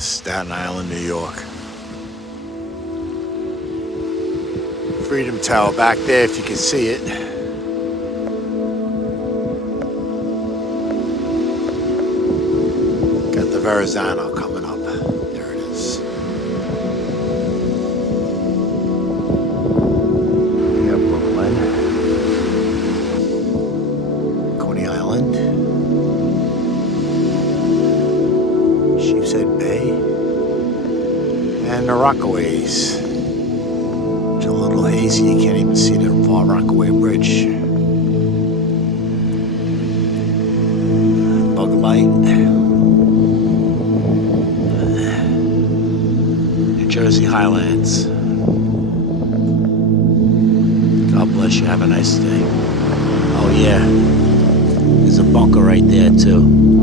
Staten Island, New York. Freedom Tower back there, if you can see it. Got the Verrazano coming up. There it is. Yeah, Brooklyn. Coney Island. Sheepshead Bay. And the Rockaways. It's a little hazy, you can't even see the Far Rockaway Bridge. Bug Light. New Jersey Highlands. God bless you, have a nice day. Oh yeah, there's a bunker right there too.